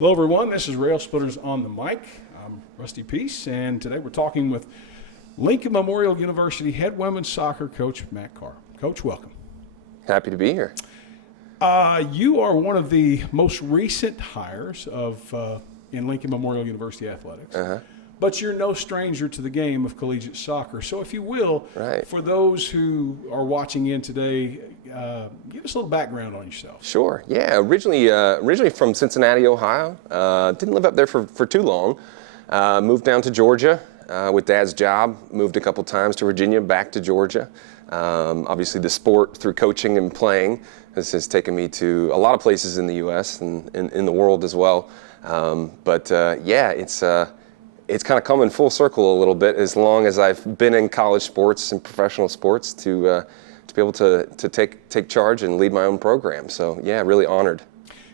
Hello everyone, this is Railsplitters on the mic. I'm Rusty Peace, and today we're talking with Lincoln Memorial University head women's soccer coach Matt Carr. Coach, welcome. Happy to be here. You are one of the most recent hires in Lincoln Memorial University athletics, but you're no stranger to the game of collegiate soccer. So if you will, for those who are watching in today, give us a little background on yourself. Sure. Yeah. Originally from Cincinnati, Ohio. Didn't live up there for too long. Moved down to Georgia with Dad's job. Moved a couple times to Virginia, back to Georgia. Obviously, the sport through coaching and playing has taken me to a lot of places in the U.S. and in the world as well. It's kind of come in full circle a little bit as long as I've been in college sports and professional sports to be able to take charge and lead my own program. So yeah, really honored.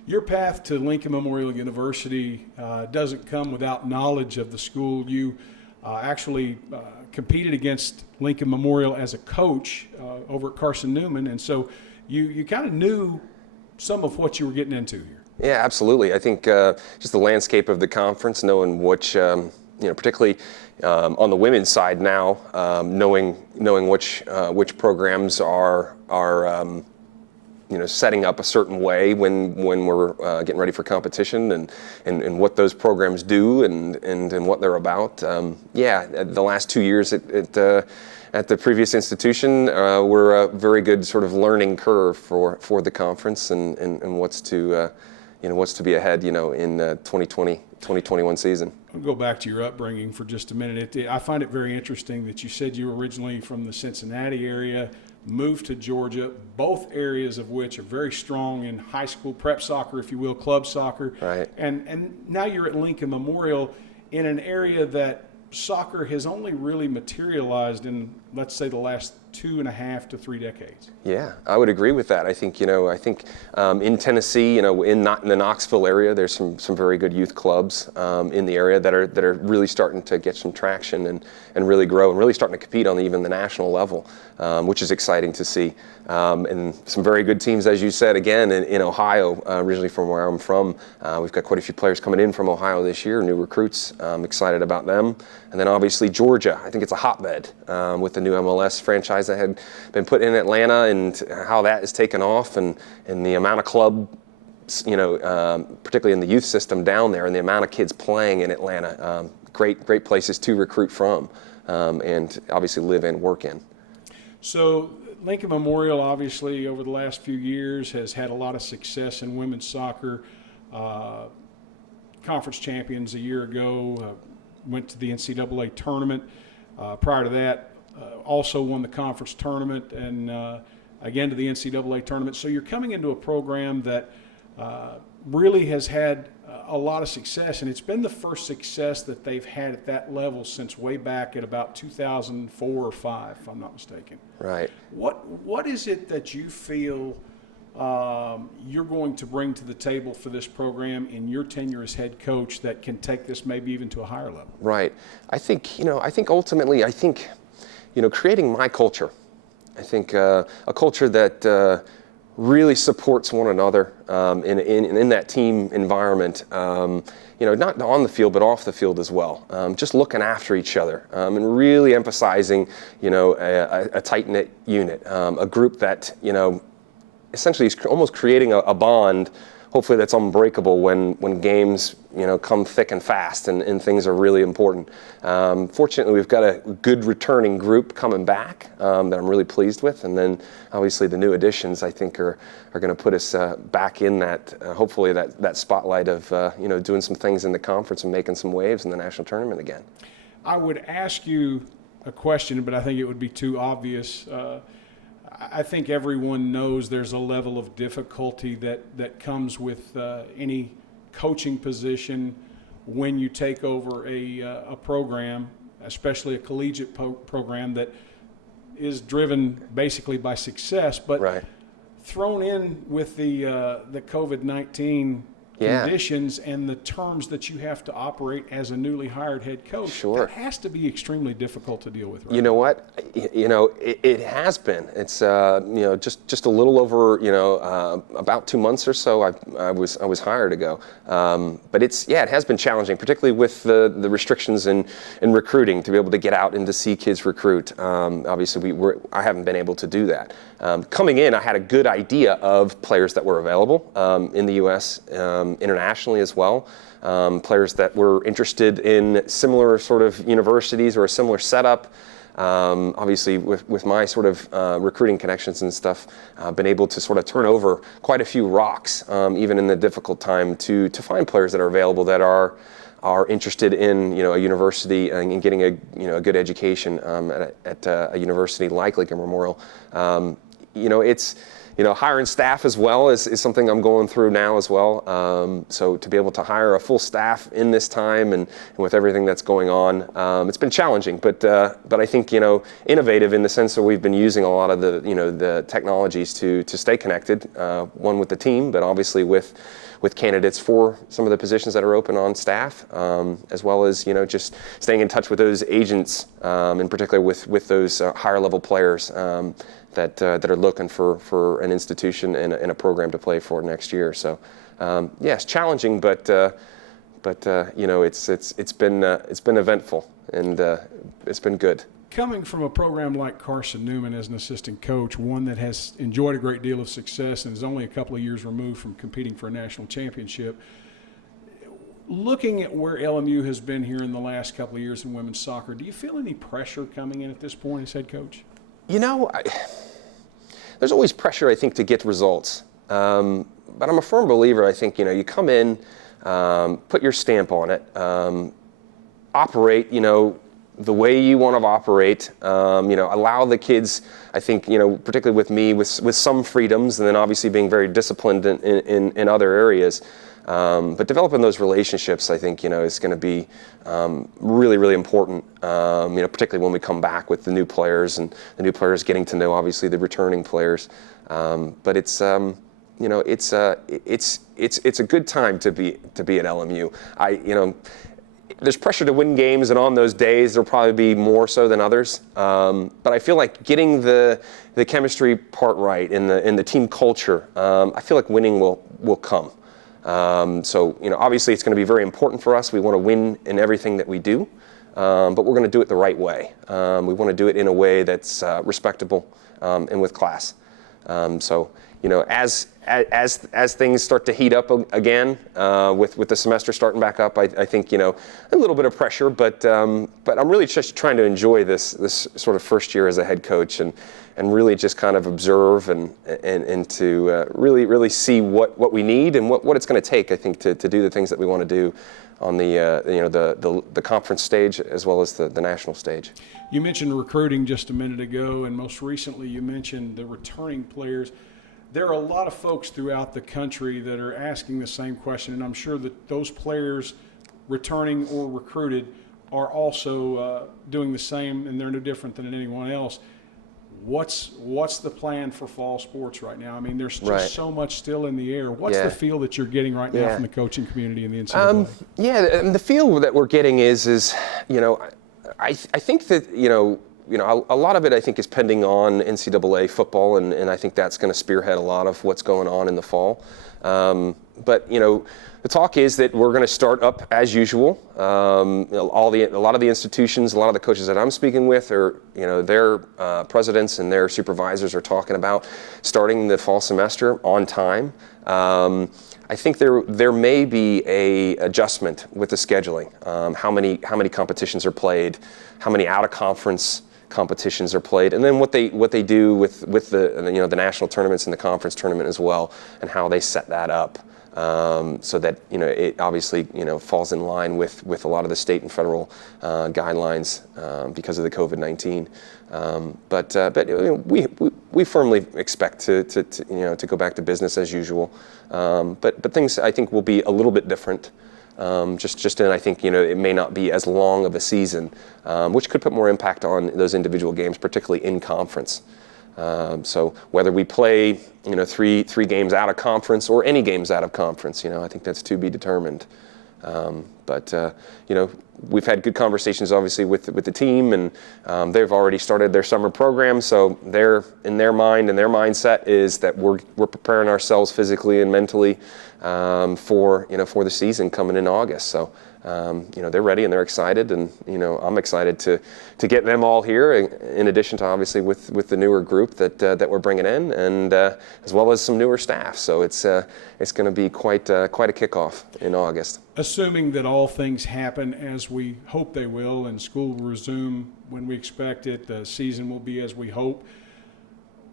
Your path to Lincoln Memorial University doesn't come without knowledge of the school. You actually competed against Lincoln Memorial as a coach over at Carson Newman, and so you kind of knew some of what you were getting into here. Yeah, absolutely. I think just the landscape of the conference, knowing which, particularly on the women's side now, knowing which programs are setting up a certain way when we're getting ready for competition and what those programs do and what they're about. The last 2 years at the previous institution were a very good sort of learning curve for the conference and what's to be ahead, in 2020-2021 season. I'll go back to your upbringing for just a minute. I find it very interesting that you said you were originally from the Cincinnati area, moved to Georgia, both areas of which are very strong in high school prep soccer, if you will, club soccer. Right. And now you're at Lincoln Memorial in an area that soccer has only really materialized in, let's say, the last 2.5 to 3 decades. Yeah, I would agree with that. I think in Tennessee, in the Knoxville area, there's some very good youth clubs in the area that are really starting to get some traction and really grow and really starting to compete on even the national level, which is exciting to see. And some very good teams, as you said, again, in Ohio, originally from where I'm from. We've got quite a few players coming in from Ohio this year, new recruits. I'm excited about them. And then obviously Georgia, I think it's a hotbed with the new MLS franchise that had been put in Atlanta and how that has taken off and the amount of club, particularly in the youth system down there and the amount of kids playing in Atlanta. Great places to recruit from and obviously live and work in. So Lincoln Memorial, obviously, over the last few years has had a lot of success in women's soccer. Conference champions a year ago, went to the NCAA tournament. Prior to that, also won the conference tournament and again to the NCAA tournament. So you're coming into a program that really has had a lot of success, and it's been the first success that they've had at that level since way back at about 2004 or 5, if I'm not mistaken. Right. What is it that you feel you're going to bring to the table for this program in your tenure as head coach that can take this maybe even to a higher level? Right. I think ultimately, creating my culture. I think a culture that really supports one another in that team environment, not on the field, but off the field as well. Just looking after each other and really emphasizing, a tight-knit unit, a group that, essentially is almost creating a bond, hopefully that's unbreakable when games, come thick and fast and things are really important. Fortunately, we've got a good returning group coming back that I'm really pleased with. And then obviously the new additions, I think, are going to put us back in that, hopefully that spotlight of, doing some things in the conference and making some waves in the national tournament again. I would ask you a question, but I think it would be too obvious. I think everyone knows there's a level of difficulty that comes with any coaching position when you take over a program, especially a collegiate program that is driven basically by success. But thrown in with the COVID-19 conditions and the terms that you have to operate as a newly hired head coach. Sure. That has to be extremely difficult to deal with. Right? You know what? It has been. It's just a little over about 2 months or so. I was hired ago, but it has been challenging, particularly with the restrictions in recruiting, to be able to get out and to see kids recruit. Obviously, I haven't been able to do that. Coming in, I had a good idea of players that were available in the U.S., internationally as well. Players that were interested in similar sort of universities or a similar setup. Obviously, with my sort of recruiting connections and stuff, I've been able to sort of turn over quite a few rocks, even in the difficult time, to find players that are available that are interested in a university and getting a good education at a university like Lincoln Memorial. It's hiring staff as well is something I'm going through now as well. So to be able to hire a full staff in this time and with everything that's going on, it's been challenging, but I think, innovative in the sense that we've been using a lot of the technologies to stay connected, one with the team, but obviously with candidates for some of the positions that are open on staff, as well as, just staying in touch with those agents, in particular with those higher level players, that are looking for an institution and a program to play for next year. So, it's challenging, but it's been eventful and it's been good. Coming from a program like Carson Newman as an assistant coach, one that has enjoyed a great deal of success and is only a couple of years removed from competing for a national championship, looking at where LMU has been here in the last couple of years in women's soccer, do you feel any pressure coming in at this point as head coach? There's always pressure, I think, to get results. But I'm a firm believer, I think, you come in, put your stamp on it, operate, the way you want to operate, allow the kids, I think, particularly with me, with some freedoms, and then obviously being very disciplined in other areas. But developing those relationships, I think, is going to be really, really important, particularly when we come back with the new players and the new players getting to know, obviously, the returning players. But it's a good time to be at LMU. There's pressure to win games, and on those days there'll probably be more so than others. But I feel like getting the chemistry part right and the team culture, I feel like winning will come. So obviously it's going to be very important for us. We want to win in everything that we do, but we're going to do it the right way. We want to do it in a way that's respectable and with class. So as things start to heat up again, with the semester starting back up, I think a little bit of pressure, but I'm really just trying to enjoy this sort of first year as a head coach and really just kind of observe and to really see what we need and what it's going to take, I think, to do the things that we want to do on the conference stage as well as the national stage. You mentioned recruiting just a minute ago, and most recently you mentioned the returning players. There are a lot of folks throughout the country that are asking the same question, and I'm sure that those players returning or recruited are also doing the same, and they're no different than anyone else. What's the plan for fall sports right now? I mean, there's just so much still in the air. What's the feel that you're getting right now from the coaching community in the NCAA? The feel that we're getting is I think that a lot of it, I think, is pending on NCAA football, and I think that's going to spearhead a lot of what's going on in the fall. But the talk is that we're going to start up as usual. A lot of the institutions, a lot of the coaches that I'm speaking with, are their presidents and their supervisors are talking about starting the fall semester on time. I think there may be a adjustment with the scheduling. How many competitions are played, how many out of conference competitions are played, and then what they do with the national tournaments and the conference tournament as well, and how they set that up, so that it obviously falls in line with a lot of the state and federal guidelines because of the COVID-19. But we firmly expect to go back to business as usual. But things, I think, will be a little bit different. Just in, I think, it may not be as long of a season, which could put more impact on those individual games, particularly in conference. So whether we play, three games out of conference or any games out of conference, I think that's to be determined. But we've had good conversations, obviously, with the team, and they've already started their summer program. So in their mind and their mindset is that we're preparing ourselves physically and mentally for the season coming in August. So they're ready and they're excited, and I'm excited to get them all here. In addition to obviously with the newer group that we're bringing in, and as well as some newer staff. So it's going to be quite a kickoff in August. Assuming that all things happen as we hope they will, and school will resume when we expect it, the season will be as we hope,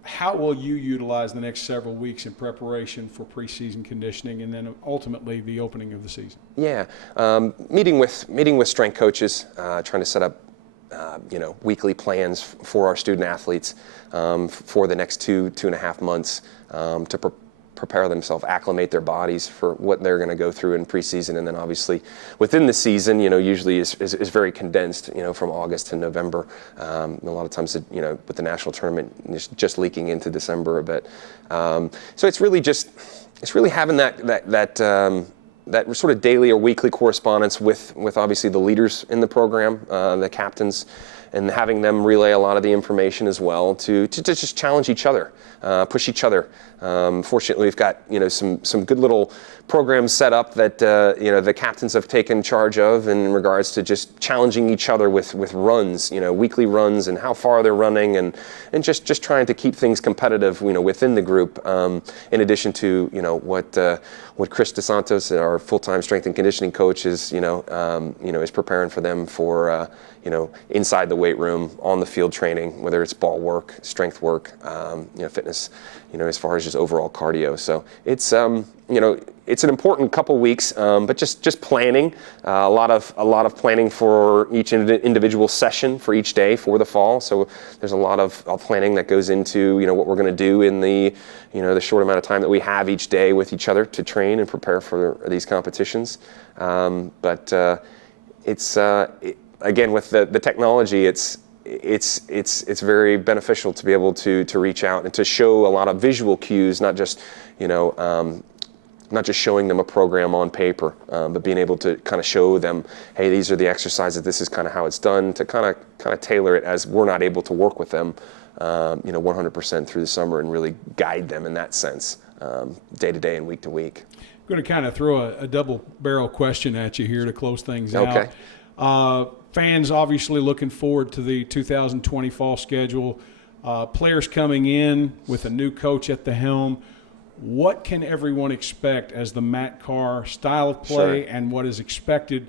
how will you utilize the next several weeks in preparation for preseason conditioning and then ultimately the opening of the season? Yeah, meeting with strength coaches, trying to set up weekly plans for our student athletes for the next 2.5 months to prepare themselves, acclimate their bodies for what they're going to go through in preseason, and then obviously within the season, usually is very condensed, from August to November. A lot of times, with the national tournament, it's just leaking into December a bit. So it's really having that sort of daily or weekly correspondence with obviously the leaders in the program, the captains, and having them relay a lot of the information as well to just challenge each other, push each other. Fortunately, we've got some good little programs set up that the captains have taken charge of in regards to just challenging each other with runs, weekly runs, and how far they're running, and just trying to keep things competitive, within the group. In addition to what Chris DeSantos, our full-time strength and conditioning coach, is preparing for them for inside the weight room, on the field training, whether it's ball work, strength work, fitness, as far as just overall cardio. So it's it's an important couple weeks, but just planning, a lot of planning for each individual session for each day for the fall. So there's a lot of planning that goes into what we're going to do in the the short amount of time that we have each day with each other to train and prepare for these competitions. But again, with the technology, it's very beneficial to be able to reach out and to show a lot of visual cues, not just showing them a program on paper, but being able to kind of show them, hey, these are the exercises, this is kind of how it's done, to kind of tailor it as we're not able to work with them 100% through the summer and really guide them in that sense, day to day and week to week. I'm going to kind of throw a double barrel question at you here to close things Okay. out. Fans obviously looking forward to the 2020 fall schedule. Players coming in with a new coach at the helm. What can everyone expect as the Matt Carr style of play, Sure. and what is expected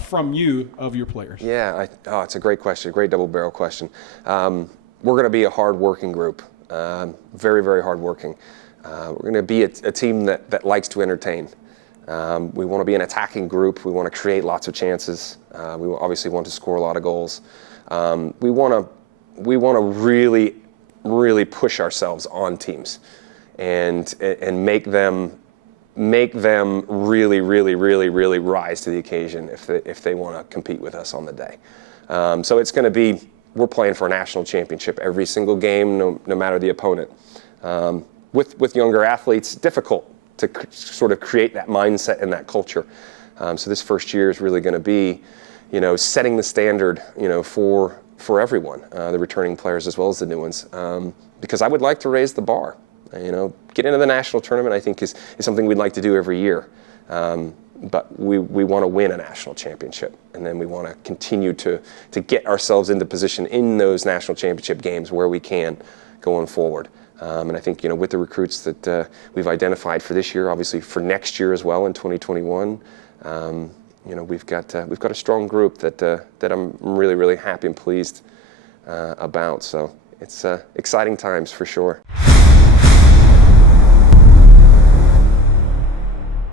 from you of your players? Yeah, it's a great question, a great double barrel question. We're going to be a hard-working group, very, very hard-working. We're going to be a team that likes to entertain. We want to be an attacking group. We want to create lots of chances. We obviously want to score a lot of goals. We want to really, really push ourselves on teams, and make them really, really, really, really rise to the occasion if they want to compete with us on the day. So it's going to be, we're playing for a national championship every single game, no matter the opponent. With younger athletes, difficult to sort of create that mindset and that culture. So this first year is really going to be, setting the standard, for everyone, the returning players as well as the new ones, because I would like to raise the bar. Get into the national tournament, I think, is something we'd like to do every year. But we want to win a national championship, and then we want to continue to get ourselves into position in those national championship games where we can going forward. And I think, with the recruits that we've identified for this year, obviously for next year as well in 2021, we've got a strong group that I'm really, really happy and pleased about. So it's exciting times for sure.